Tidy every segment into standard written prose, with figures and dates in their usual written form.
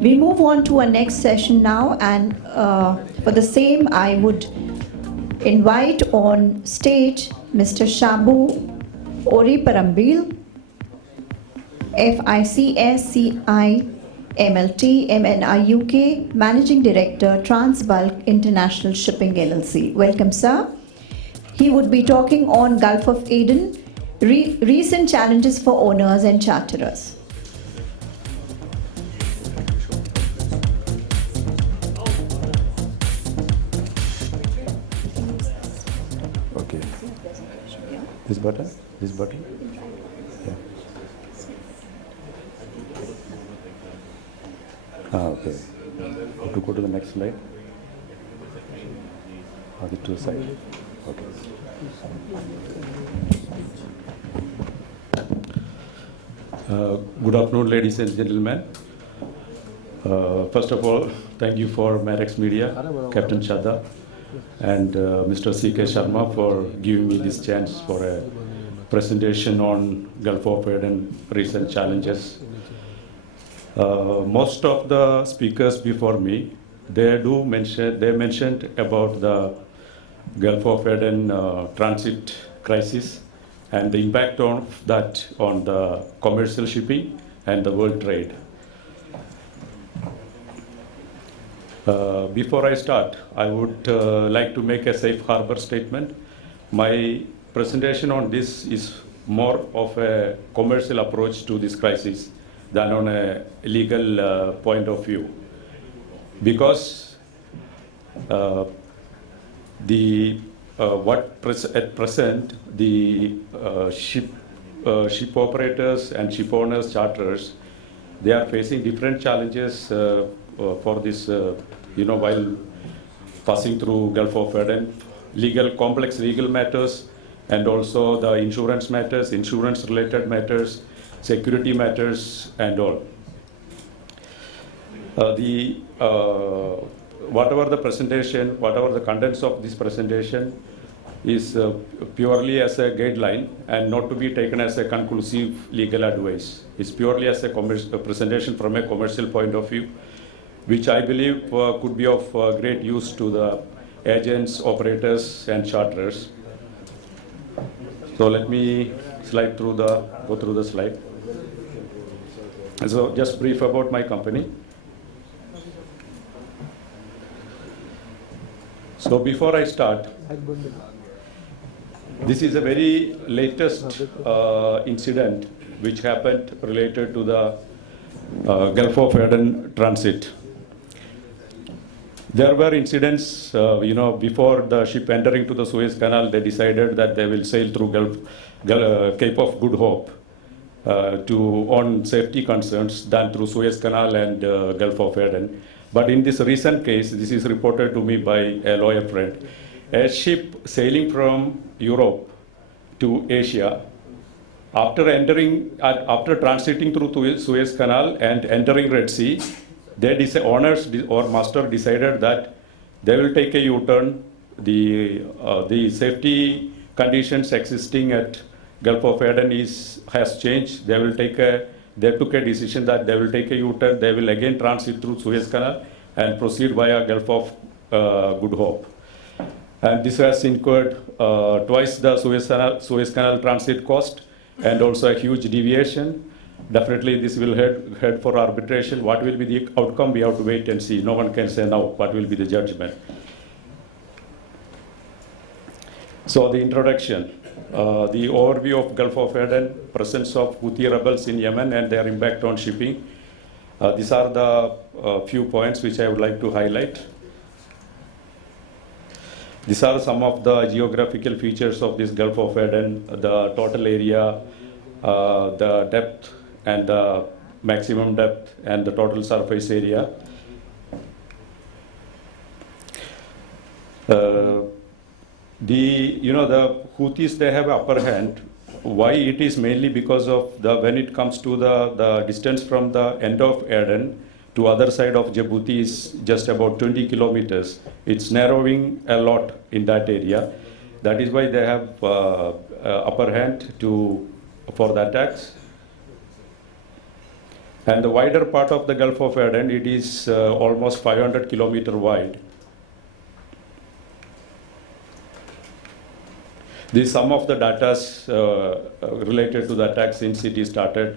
We move on to our next session now, and for the same, I would invite on stage Mr. Shabu Ori Parambil, FICSCI MNI UK, Managing Director, Transbulk International Shipping LLC. Welcome, sir. He would be talking on Gulf of Aden, recent challenges for owners and charterers. Okay. This button? This button? Yeah. Okay. To go to the next slide. The two side. Okay. Good afternoon, ladies and gentlemen. First of all, thank you for Marex Media, Captain Chadha, and Mr. C.K. Sharma for giving me this chance for a presentation on Gulf of Aden recent challenges. Most of the speakers before me, they mentioned about the Gulf of Aden transit crisis and the impact of that on the commercial shipping and the world trade. Before I start, I would like to make a safe harbor statement. My presentation on this is more of a commercial approach to this crisis than on a legal point of view. Because at present, the ship operators and ship owners, charterers, they are facing different challenges for this, while passing through Gulf of Aden, complex legal matters, and also the insurance matters, insurance-related matters, security matters, and all. Whatever the contents of this presentation is purely as a guideline and not to be taken as a conclusive legal advice. It's purely as a presentation from a commercial point of view, which I believe could be of great use to the agents, operators, and charterers. So let me go through the slide. So just brief about my company. So before I start, this is a very latest incident which happened related to the Gulf of Aden transit. There were incidents, before the ship entering to the Suez Canal, they decided that they will sail through Cape of Good Hope on safety concerns than through Suez Canal and Gulf of Aden. But in this recent case, this is reported to me by a lawyer friend, a ship sailing from Europe to Asia, after transiting through Suez Canal and entering Red Sea, owners or master decided that they will take a U-turn. The safety conditions existing at Gulf of Aden has changed. They took a decision that they will take a U-turn. They will again transit through Suez Canal and proceed via Gulf of Good Hope. And this has incurred twice the Suez Canal transit cost and also a huge deviation. Definitely this will head for arbitration. What will be the outcome? We have to wait and see. No one can say now what will be the judgment. So the introduction. The overview of Gulf of Aden, presence of Houthi rebels in Yemen and their impact on shipping. These are the few points which I would like to highlight. These are some of the geographical features of this Gulf of Aden, the total area, the depth and the maximum depth and the total surface area. The Houthis, they have upper hand. Why? It is mainly because of when it comes to the distance from the end of Aden to other side of Djibouti is just about 20 kilometers. It's narrowing a lot in that area. That is why they have upper hand for the attacks. And the wider part of the Gulf of Aden, it is almost 500 kilometer wide. These some of the data related to the attack since it is started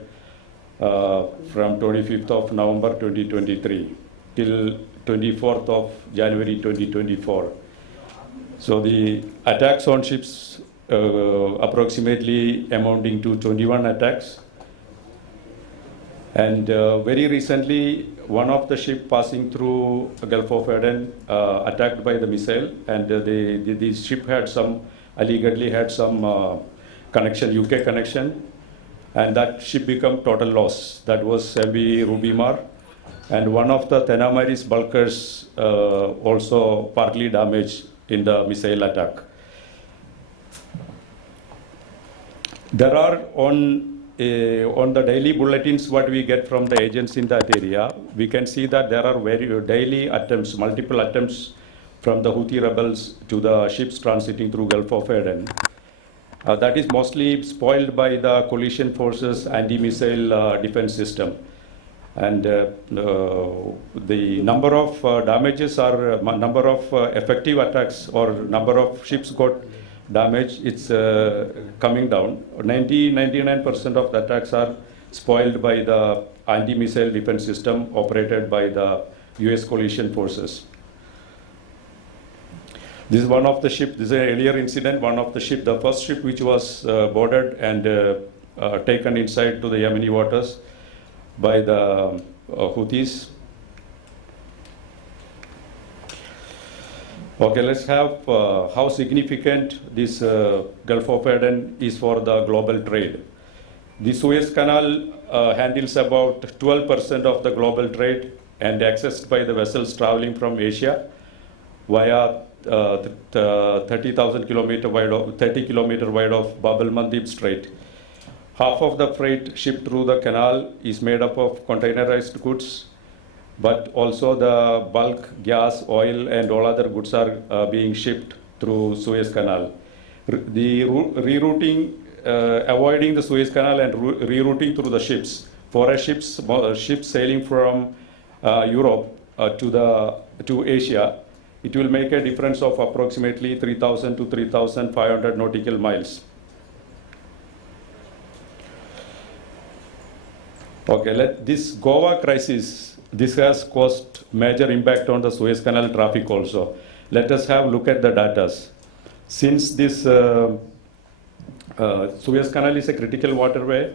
from 25th of November 2023 till 24th of January 2024. So the attacks on ships approximately amounting to 21 attacks. And very recently, one of the ship passing through the Gulf of Aden attacked by the missile, and the ship had allegedly had some connection, UK connection, and that ship became total loss. That was MV Rubimar, and one of the Tenamaris bulkers also partly damaged in the missile attack. There are on the daily bulletins what we get from the agents in that area, we can see that there are daily attempts, multiple attempts from the Houthi rebels to the ships transiting through Gulf of Aden. That is mostly spoiled by the coalition forces anti-missile defense system. And the number of damages are number of effective attacks or number of ships got damaged, it's coming down. 99% of the attacks are spoiled by the anti-missile defense system operated by the US coalition forces. This is one of the ship, this is an earlier incident, one of the ship, the first ship which was boarded and taken inside to the Yemeni waters by the Houthis. Okay, let's have how significant this Gulf of Aden is for the global trade. The Suez Canal handles about 12% of the global trade and accessed by the vessels traveling from Asia via 30,000 kilometer wide of 30 kilometer wide of Bab el-Mandeb Strait. Half of the freight shipped through the canal is made up of containerized goods, but also the bulk, gas, oil, and all other goods are being shipped through Suez Canal. The rerouting, avoiding the Suez Canal and rerouting through the ships. For a ship sailing from Europe to Asia, it will make a difference of approximately 3,000 to 3,500 nautical miles. Okay, this Goa crisis, this has caused major impact on the Suez Canal traffic also. Let us have a look at the data. Since this Suez Canal is a critical waterway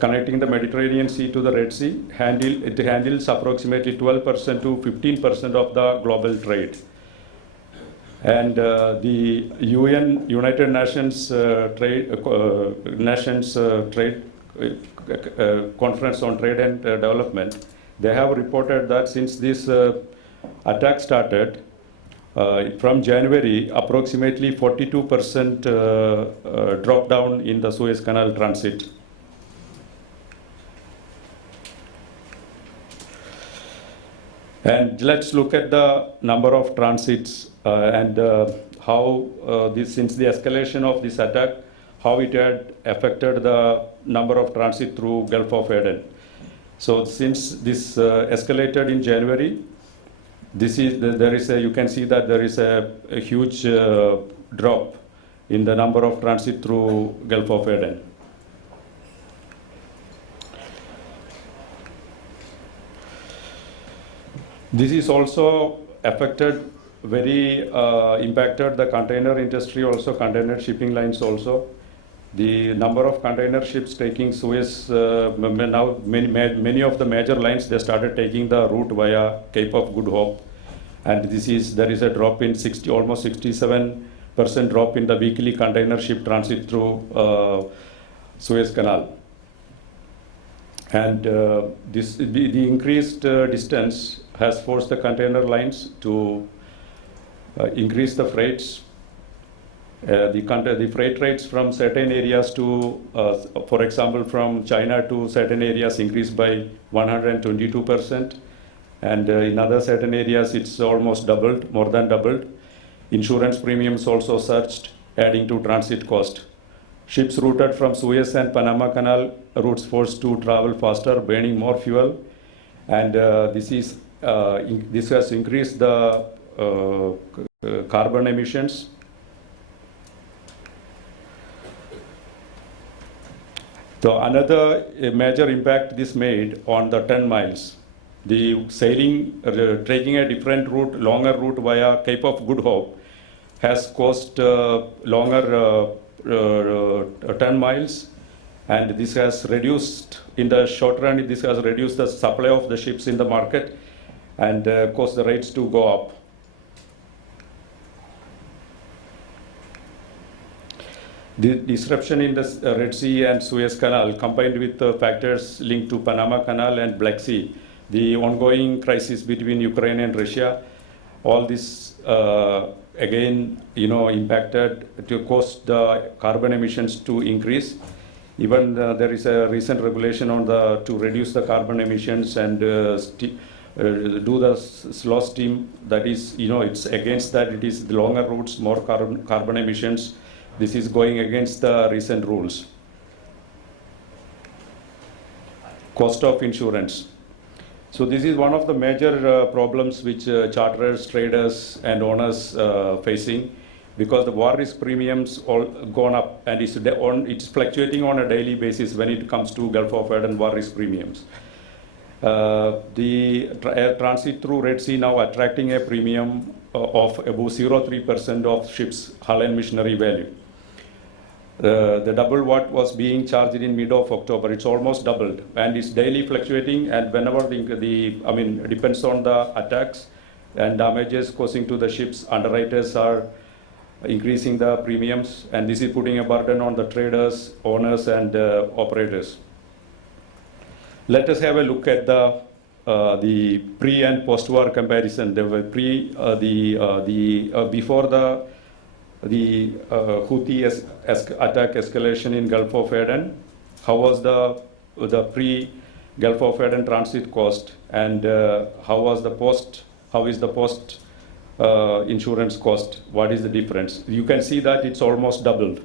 connecting the Mediterranean Sea to the Red Sea, it handles approximately 12% to 15% of the global trade. And the United Nations Trade Conference on Trade and Development, they have reported that since this attack started, from January, approximately 42% drop down in the Suez Canal transit. And let's look at the number of transits and how since the escalation of this attack, how it had affected the number of transit through Gulf of Aden. So since this escalated in January, you can see that there is a huge drop in the number of transit through Gulf of Aden. This is also affected, impacted the container industry also, container shipping lines also. The number of container ships taking Suez, now many of the major lines, they started taking the route via Cape of Good Hope. And there is a drop in almost 67% drop in the weekly container ship transit through Suez Canal. And the increased distance has forced the container lines to increase the freights. The freight rates from certain areas to, for example, from China to certain areas increased by 122%. And in other certain areas, it's almost doubled, more than doubled. Insurance premiums also surged, adding to transit cost. Ships routed from Suez and Panama Canal routes forced to travel faster, burning more fuel, and this has increased the carbon emissions. So another major impact this made on the 10 miles. The sailing, taking a different route, longer route via Cape of Good Hope has caused longer 10 miles, and this has reduced, in the short run, this has reduced the supply of the ships in the market and caused the rates to go up. The disruption in the Red Sea and Suez Canal, combined with factors linked to Panama Canal and Black Sea, the ongoing crisis between Ukraine and Russia, all this again, impacted to cause the carbon emissions to increase. Even there is a recent regulation on to reduce the carbon emissions and do the slow steam. That is, it's against that. It is the longer routes, more carbon emissions. This is going against the recent rules. Cost of insurance. So this is one of the major problems which charterers, traders, and owners facing, because the war risk premiums all gone up, and it's fluctuating on a daily basis when it comes to Gulf of Aden war risk premiums. The air transit through Red Sea now attracting a premium of above 0.3% of ships' hull and machinery value. The double what was being charged in mid of October, it's almost doubled, and it's daily fluctuating, and whenever it depends on the attacks and damages causing to the ships, underwriters are increasing the premiums, and this is putting a burden on the traders, owners, and operators. Let us have a look at the pre and post-war comparison. There were before the Houthi attack escalation in Gulf of Aden. How was the pre-Gulf of Aden transit cost, and how is the post insurance cost? What is the difference? You can see that it's almost doubled.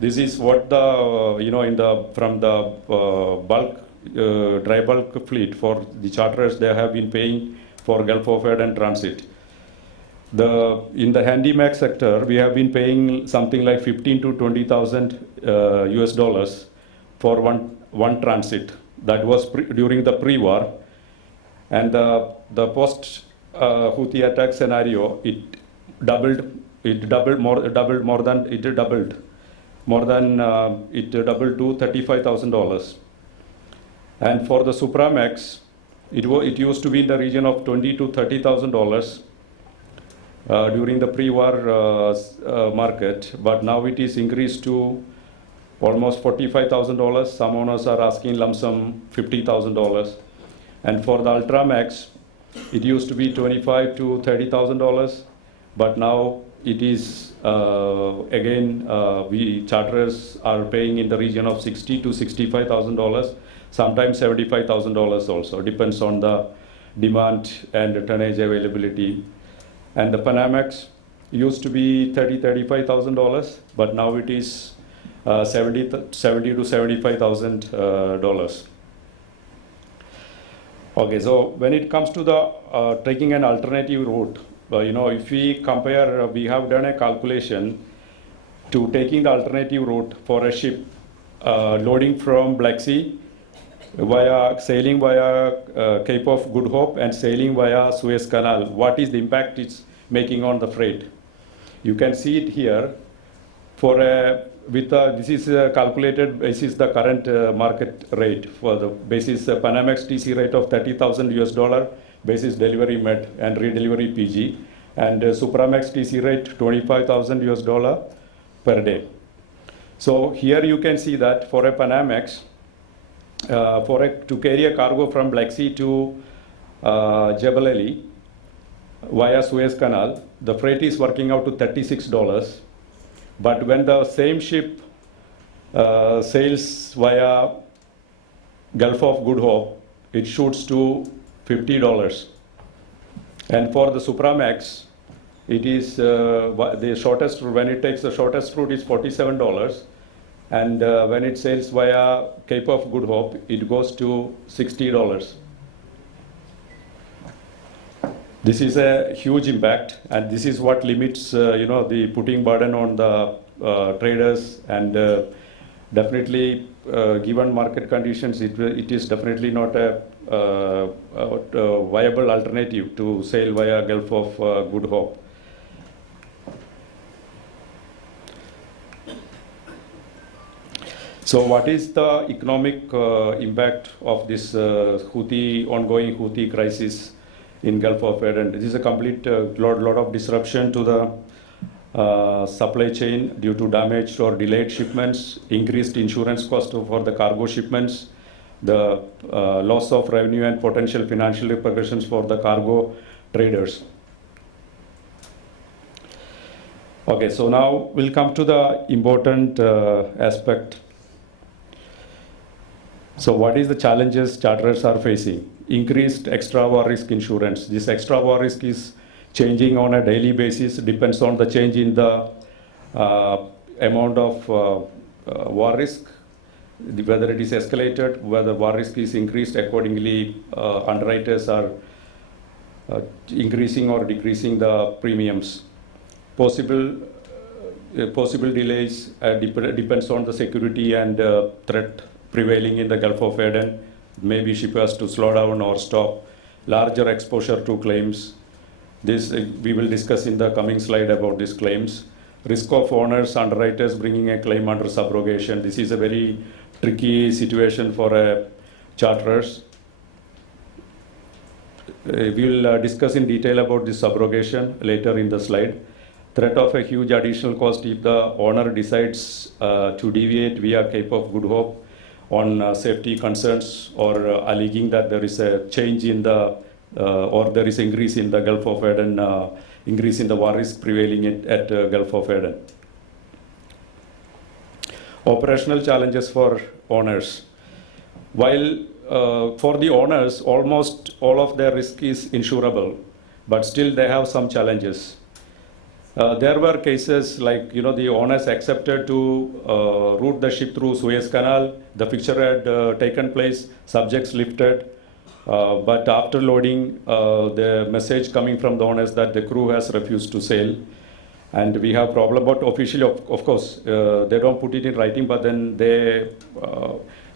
This is what from the dry bulk fleet for the charterers they have been paying for Gulf of Aden transit. In the Handymax sector, we have been paying something like 15 to 20,000 US dollars for one transit. That was during the pre-war, and the post Houthi attack scenario, it doubled to $35,000. And for the Supramax, it used to be in the region of $20,000 to $30,000 during the pre-war market, but now it is increased to almost $45,000. Some owners are asking lump sum $50,000. And for the Ultramax, it used to be $25,000 to $30,000, but now it is again we charterers are paying in the region of $60,000 to $65,000, sometimes $75,000 also. Depends on the demand and tonnage availability. And the Panamax used to be $30,000 to $35,000, but now it is $70,000 to $75,000. Okay, so when it comes to the taking an alternative route, if we compare, we have done a calculation to taking the alternative route for a ship loading from Black Sea sailing via Cape of Good Hope and sailing via Suez Canal. What is the impact it's making on the freight? You can see it here. This is calculated basis the current market rate for the basis Panamax TC rate of 30,000 US dollar basis delivery met and redelivery PG, and Supramax TC rate 25,000 US dollar per day. So here you can see that for a Panamax, to carry a cargo from Black Sea to Jebel Ali via Suez Canal, the freight is working out to $36. But when the same ship sails via Gulf of Good Hope, it shoots to $50. And for the Supramax, it is the shortest, when it takes the shortest route is $47. And when it sails via Cape of Good Hope, it goes to $60. This is a huge impact, and this is what limits, the putting burden on the traders. And definitely, given market conditions, it is definitely not a viable alternative to sail via Gulf of Good Hope. So, what is the economic impact of this ongoing Houthi crisis in Gulf of Aden? This is a complete lot of disruption to the supply chain due to damaged or delayed shipments, increased insurance cost for the cargo shipments, the loss of revenue and potential financial repercussions for the cargo traders. Okay, so now we'll come to the important aspect. So what is the challenges charterers are facing? Increased extra war risk insurance. This extra war risk is changing on a daily basis, depends on the change in the amount of war risk, whether it is escalated, whether war risk is increased. Accordingly, underwriters are increasing or decreasing the premiums. Possible delays depends on the security and threat prevailing in the Gulf of Aden. Maybe ship has to slow down or stop. Larger exposure to claims. This we will discuss in the coming slide about these claims. Risk of owners, underwriters bringing a claim under subrogation. This is a very tricky situation for charterers. We will discuss in detail about this subrogation later in the slide. Threat of a huge additional cost if the owner decides to deviate via Cape of Good Hope on safety concerns or alleging that there is a change in the or there is increase in the Gulf of Aden, increase in the war risk prevailing at Gulf of Aden. Operational challenges for owners. While for the owners, almost all of their risk is insurable, but still they have some challenges. There were cases like, the owners accepted to route the ship through Suez Canal. The fixture had taken place, subjects lifted, but after loading, the message coming from the owners that the crew has refused to sail. And we have problem, but officially, of course, they don't put it in writing, but then they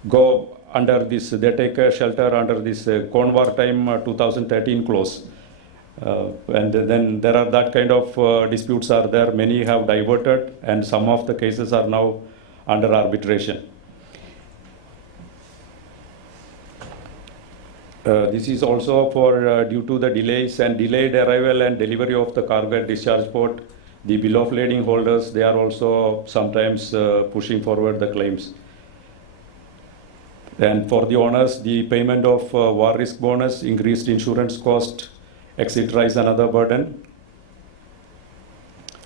go under this, they take a shelter under this Maritime 2013 clause. And then there are that kind of disputes are there. Many have diverted, and some of the cases are now under arbitration. This is also for due to the delays and delayed arrival and delivery of the cargo at discharge port. The bill of lading holders, they are also sometimes pushing forward the claims. And for the owners, the payment of war risk bonus, increased insurance cost, etc. is another burden.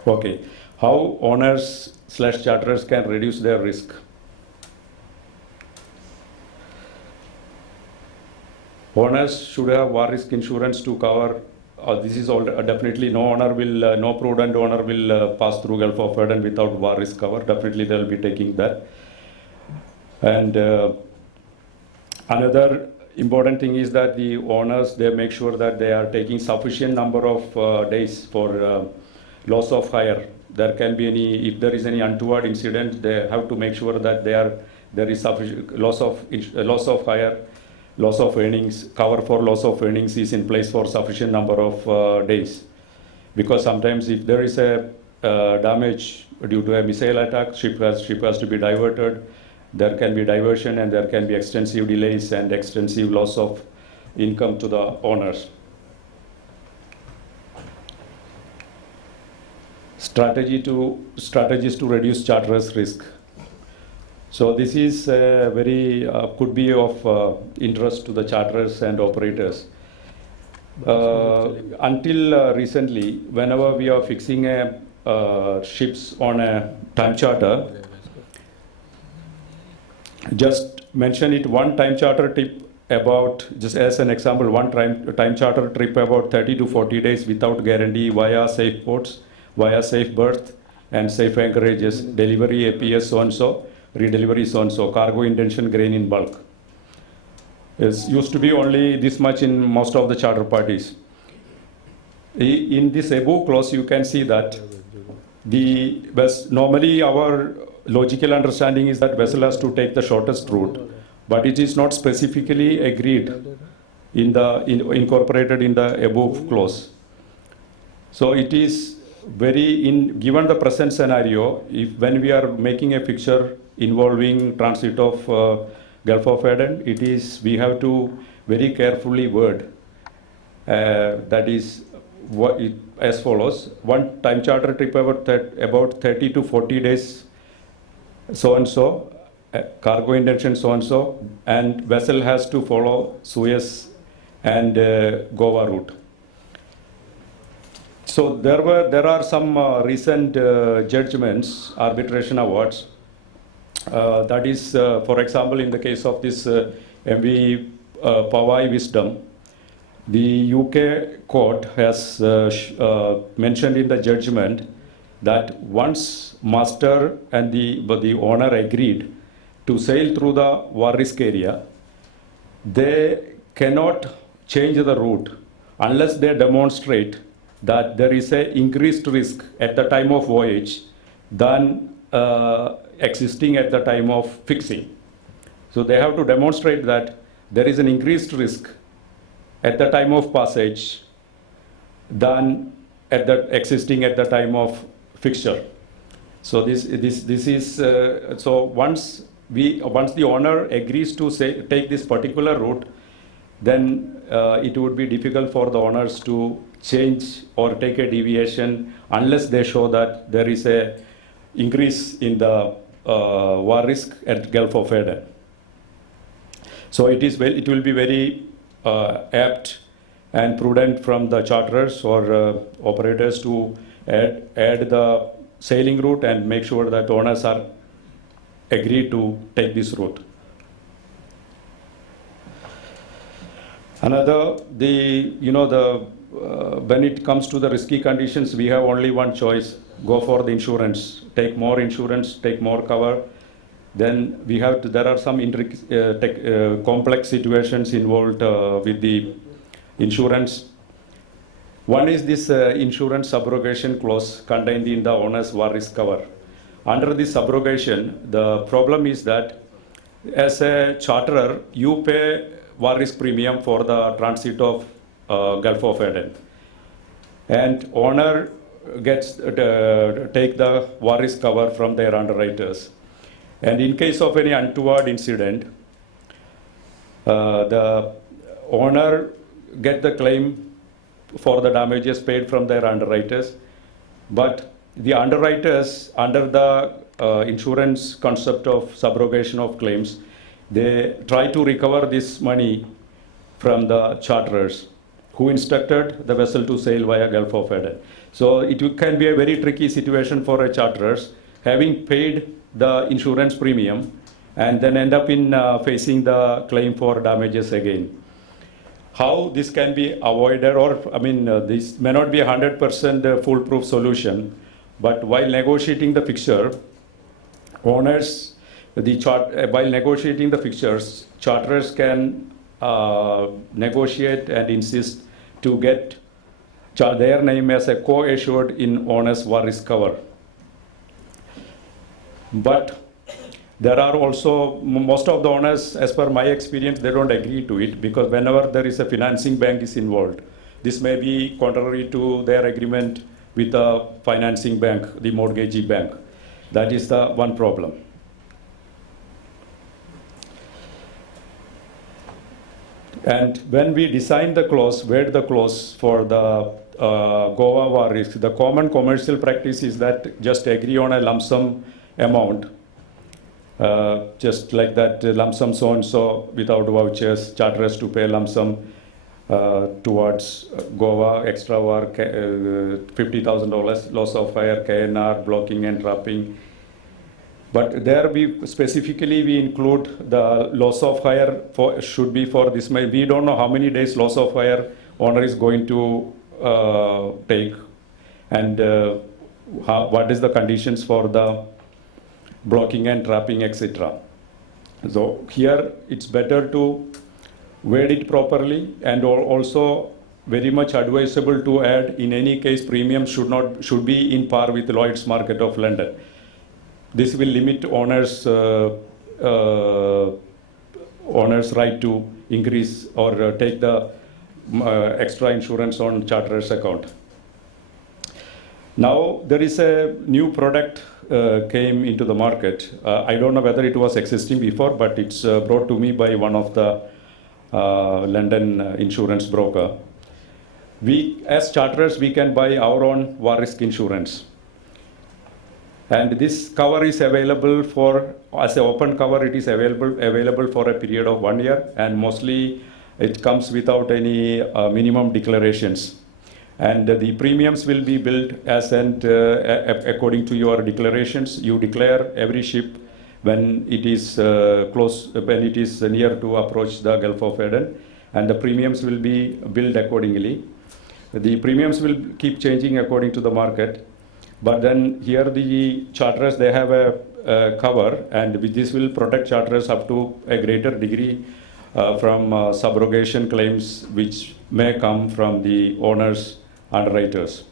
Okay, how owners / charterers can reduce their risk? Owners should have war risk insurance to cover. This is all definitely no prudent owner will pass through Gulf of Aden without war risk cover. Definitely they will be taking that. And another important thing is that the owners, they make sure that they are taking sufficient number of days for loss of hire. There can be if there is any untoward incident, they have to make sure that there is sufficient loss of hire, loss of earnings, cover for loss of earnings is in place for sufficient number of days. Because sometimes if there is a damage due to a missile attack, ship has to be diverted. There can be diversion and there can be extensive delays and extensive loss of income to the owners. Strategies to reduce charterers' risk. So this is very could be of interest to the charterers and operators. Until recently, whenever we are fixing ships on a time charter, just mention it, one time charter trip about, just as an example, one time charter trip about 30 to 40 days without guarantee via safe ports, via safe berth and safe anchorages, delivery APS so and so redelivery so and so, cargo intention grain in bulk. It used to be only this much in most of the charter parties. In this above clause, you can see that normally our logical understanding is that vessel has to take the shortest route, but it is not specifically agreed incorporated in the above clause. So it is given the present scenario, when we are making a fixture involving transit of Gulf of Aden, we have to very carefully word that is as follows: one time charter trip about 30 to 40 days, so and so, cargo intention so and so, and vessel has to follow Suez and Goa route. So there are some recent judgments, arbitration awards. That is, for example, in the case of this MV Powai Wisdom, the UK court has mentioned in the judgment that once master and the owner agreed to sail through the war risk area, they cannot change the route unless they demonstrate that there is an increased risk at the time of voyage than existing at the time of fixing. So they have to demonstrate that there is an increased risk at the time of passage than existing at the time of fixture. So this is so once the owner agrees to take this particular route, then it would be difficult for the owners to change or take a deviation unless they show that there is a increase in the war risk at Gulf of Aden. So it will be very apt and prudent from the charterers or operators to add the sailing route and make sure that owners are agreed to take this route. Another, when it comes to the risky conditions, we have only one choice: go for the insurance, take more insurance, take more cover. Then there are some complex situations involved with the insurance. One is this insurance subrogation clause contained in the owner's war risk cover. Under this subrogation, the problem is that as a charterer, you pay war risk premium for the transit of Gulf of Aden, and owner gets take the war risk cover from their underwriters. And in case of any untoward incident, the owner get the claim for the damages paid from their underwriters, but the underwriters, under the insurance concept of subrogation of claims, they try to recover this money from the charterers who instructed the vessel to sail via Gulf of Aden. So it can be a very tricky situation for a charterers, having paid the insurance premium and then end up in facing the claim for damages again. How this can be avoided, or this may not be 100% foolproof solution, but while negotiating the fixture, owners, while negotiating the fixtures, charterers can negotiate and insist to get their name as a co-assured in owner's war risk cover. But there are also, most of the owners, as per my experience, they don't agree to it, because whenever there is a financing bank is involved, this may be contrary to their agreement with the financing bank, the mortgagee bank. That is the one problem. And when we designed the clause, word the clause for the Goa war risk, the common commercial practice is that just agree on a lump sum amount, just like that lump sum so and so without vouchers, charterers to pay lump sum towards Goa, extra war, $50,000, loss of fire, KNR, blocking and trapping. But there we specifically include the loss of hire should be for this. We don't know how many days loss of hire owner is going to take, and what is the conditions for the blocking and trapping, etc. So here it's better to weight it properly, and also very much advisable to add, in any case, premium should be in par with Lloyd's Market of London. This will limit owners' right to increase or take the extra insurance on charterers account. Now there is a new product came into the market. I don't know whether it was existing before, but it's brought to me by one of the London insurance broker. We, as charterers, we can buy our own war risk insurance. And this cover is available for, as an open cover, it is available for a period of 1 year, and mostly it comes without any minimum declarations. And the premiums will be billed as and according to your declarations. You declare every ship when it is when it is near to approach the Gulf of Aden, and the premiums will be billed accordingly. The premiums will keep changing according to the market, but then here the charterers, they have a cover, and this will protect charterers up to a greater degree from subrogation claims which may come from the owners, underwriters.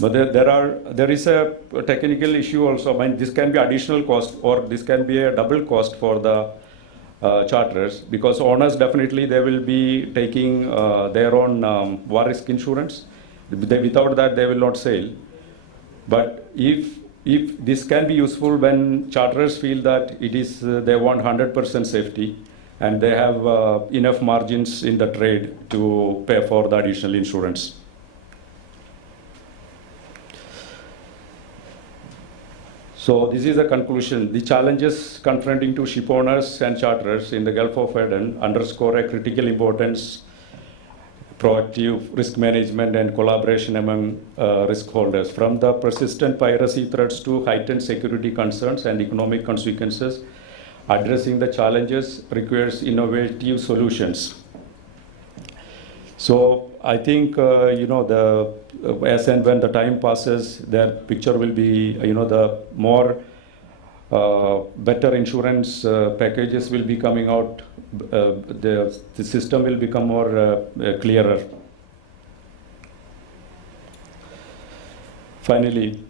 But there is a technical issue also. I mean, this can be additional cost, or this can be a double cost for the charterers, because owners definitely they will be taking their own war risk insurance. Without that, they will not sail. But if this can be useful when charterers feel that it is they want 100% safety, and they have enough margins in the trade to pay for the additional insurance. So this is the conclusion. The challenges confronting to ship owners and charterers in the Gulf of Aden underscore a critical importance, proactive risk management and collaboration among risk holders. From the persistent piracy threats to heightened security concerns and economic consequences, addressing the challenges requires innovative solutions. So I think as and when the time passes, their picture will be the more better insurance packages will be coming out. The system will become more clearer. Finally,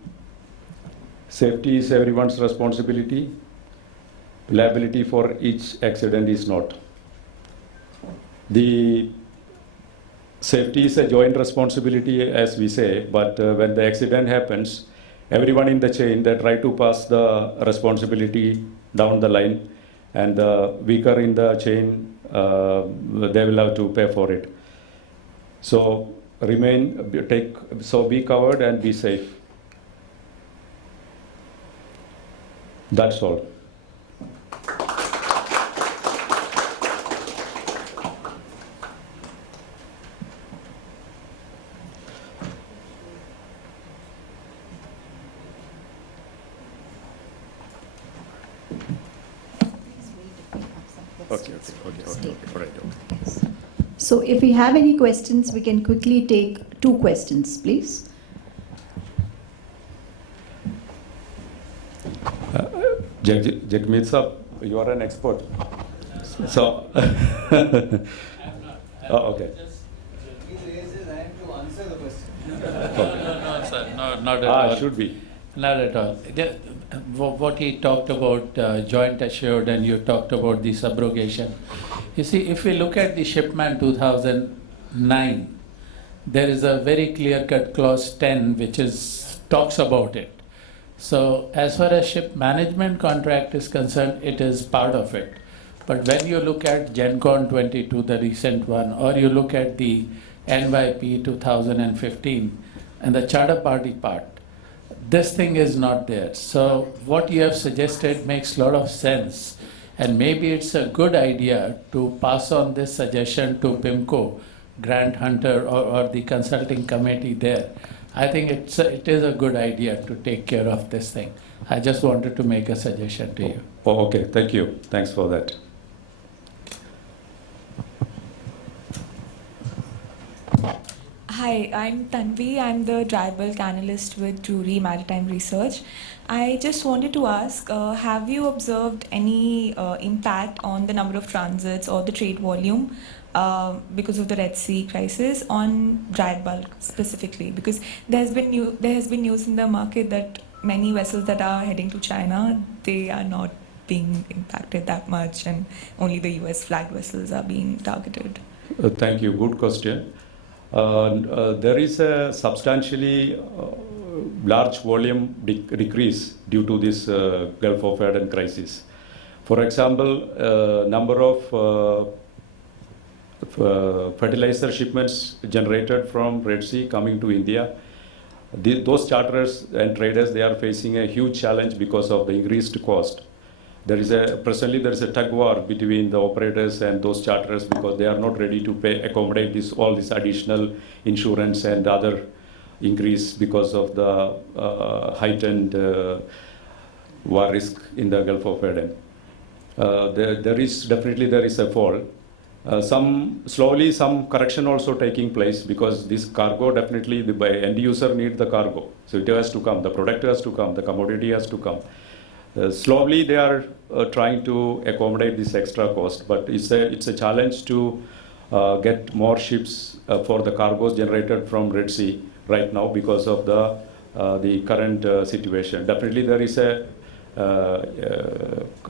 safety is everyone's responsibility. Liability for each accident is not. The safety is a joint responsibility, as we say, but when the accident happens, everyone in the chain, they try to pass the responsibility down the line, and the weaker in the chain, they will have to pay for it. So be covered and be safe. That's all. Okay. All right. Okay. So if we have any questions, we can quickly take 2 questions, please. Jagmeet sir, you are an expert. So, okay. He raised his hand to answer the question. No, sir, not at all. Should be. Not at all. What he talked about joint assured, and you talked about the subrogation. You see, if we look at the Shipman 2009, there is a very clear-cut clause 10 which talks about it. So as far as ship management contract is concerned, it is part of it. But when you look at GenCon 22, the recent one, or you look at the NYP 2015 and the charter party part, this thing is not there. So what you have suggested makes a lot of sense, and maybe it's a good idea to pass on this suggestion to PIMCO, Grant Hunter, or the consulting committee there. I think it is a good idea to take care of this thing. I just wanted to make a suggestion to you. Oh, okay. Thank you. Thanks for that. Hi, I'm Tanvi. I'm the dry bulk analyst with Drury Maritime Research. I just wanted to ask, have you observed any impact on the number of transits or the trade volume because of the Red Sea crisis on dry bulk specifically? Because there has been news in the market that many vessels that are heading to China, they are not being impacted that much, and only the US flagged vessels are being targeted. Thank you. Good question. There is a substantially large volume decrease due to this Gulf of Aden crisis. For example, number of fertilizer shipments generated from Red Sea coming to India, those charterers and traders, they are facing a huge challenge because of the increased cost. Presently there is a tug war between the operators and those charterers because they are not ready to accommodate all this additional insurance and other increase because of the heightened war risk in the Gulf of Aden. There is a fall. Some correction also taking place because this cargo definitely the end user need the cargo, so it has to come. The product has to come. The commodity has to come. Slowly they are trying to accommodate this extra cost, but it's a challenge to get more ships for the cargoes generated from Red Sea right now because of the current situation. Definitely there is a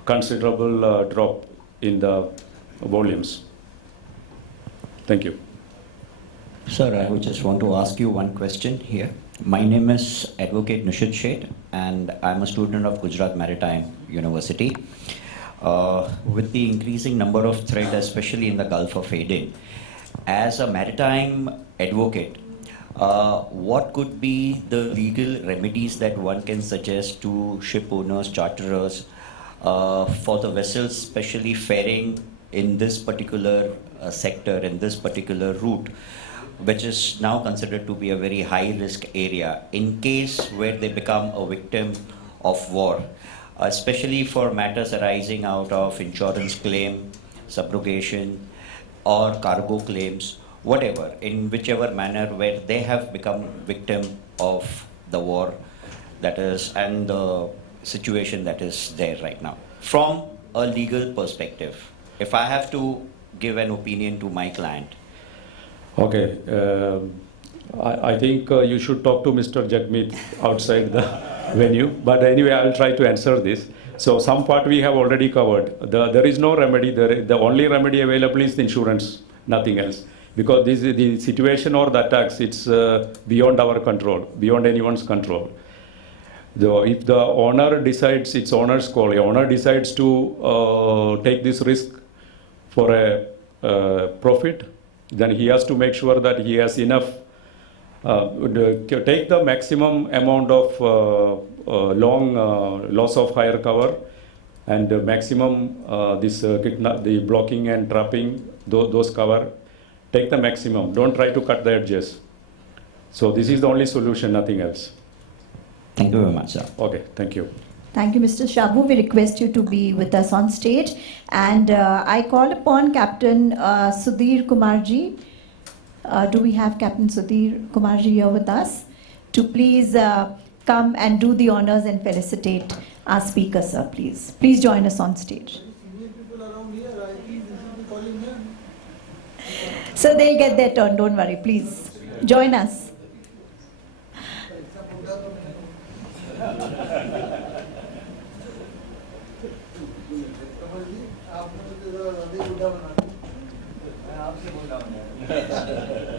considerable drop in the volumes. Thank you. Sir, I would just want to ask you one question here. My name is Advocate Nishit Sheth, and I'm a student of Gujarat Maritime University. With the increasing number of threats, especially in the Gulf of Aden, as a maritime advocate, what could be the legal remedies that one can suggest to ship owners, charterers, for the vessels, especially faring in this particular sector, in this particular route, which is now considered to be a very high risk area, in case where they become a victim of war, especially for matters arising out of insurance claim, subrogation, or cargo claims, whatever, in whichever manner where they have become victim of the war that is and the situation that is there right now. From a legal perspective, if I have to give an opinion to my client. Okay, I think you should talk to Mr. Jagmeet outside the venue. But anyway, I will try to answer this. So some part we have already covered. There is no remedy. The only remedy available is the insurance, nothing else. Because this is the situation or the attacks, it's beyond our control, beyond anyone's control. If the owner decides, it's owner's call. The owner decides to take this risk for a profit, then he has to make sure that he has enough, take the maximum amount of long loss of hire cover and maximum the blocking and trapping, those cover. Take the maximum, don't try to cut the edges. So this is the only solution, nothing else. Thank you very much, sir. Okay, thank you. Thank you, Mr. Shabu. We request you to be with us on stage. And I call upon Captain Sudhir Kumarji. Do we have Captain Sudhir Kumarji here with us? To please come and do the honors and felicitate our speaker, sir, please. Please join us on stage. So they'll get their turn, don't worry, please. Join us. आपने तो अभी बुढ़ा बना दिया। मैं आपसे बुढ़ा हूँ यार।